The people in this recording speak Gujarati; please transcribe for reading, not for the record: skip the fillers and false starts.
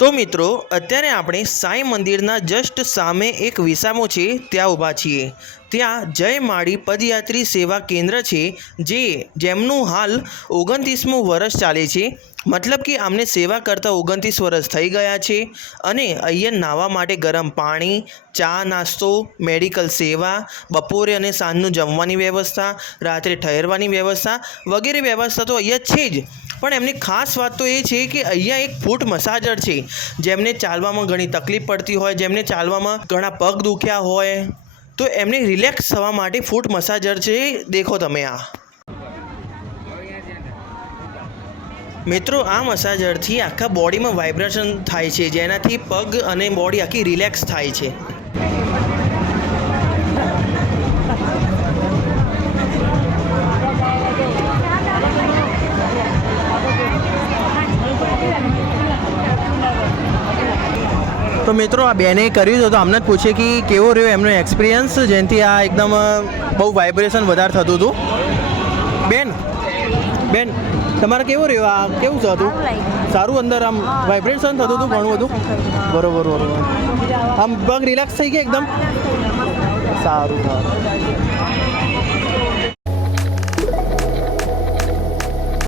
તો મિત્રો અત્યારે આપણે સાંઈ મંદિરના જસ્ટ સામે એક વિસામો છે ત્યાં ઊભા છીએ। ત્યાં જય માળી પદયાત્રી સેવા કેન્દ્ર છે જેમનું હાલ 29મું વર્ષ ચાલે છે। મતલબ કે આમને સેવા કરતાં 29 વર્ષ થઈ ગયા છે અને અહીંયા નાહવા માટે ગરમ પાણી, ચા નાસ્તો, મેડિકલ સેવા, બપોરે અને સાંજનું જમવાની વ્યવસ્થા, રાત્રે ઠહેરવાની વ્યવસ્થા વગેરે વ્યવસ્થા તો અહીંયા છે જ। પણ એમની ખાસ વાત તો એ છે કે અહીંયા એક ફૂટ મસાજર છે। જેમને ચાલવામાં ઘણી તકલીફ પડતી હોય, જેમને ચાલવામાં ઘણા પગ દુખ્યા હોય, તો એમને રિલેક્સ થવા માટે ફૂટ મસાજર છે। દેખો તમે આ મિત્રો, આ મસાજરથી આખા બોડીમાં વાઇબ્રેશન થાય છે, જેનાથી પગ અને બોડી આખી રિલેક્સ થાય છે। તો મિત્રો, આ બેને કર્યું હતું, તો અમને જ પૂછે કે કેવો રહ્યો એમનો એક્સપિરિયન્સ, જેનાથી આ એકદમ બહુ વાઇબ્રેશન વધારે થતું હતું। બેન તમારે કેવો રહ્યો? આ કેવું હતું? સારું, અંદર આમ વાઇબ્રેશન થતું હતું ઘણું બધું? બરોબર, આમ પગ રિલેક્સ થઈ ગયા એકદમ? સારું।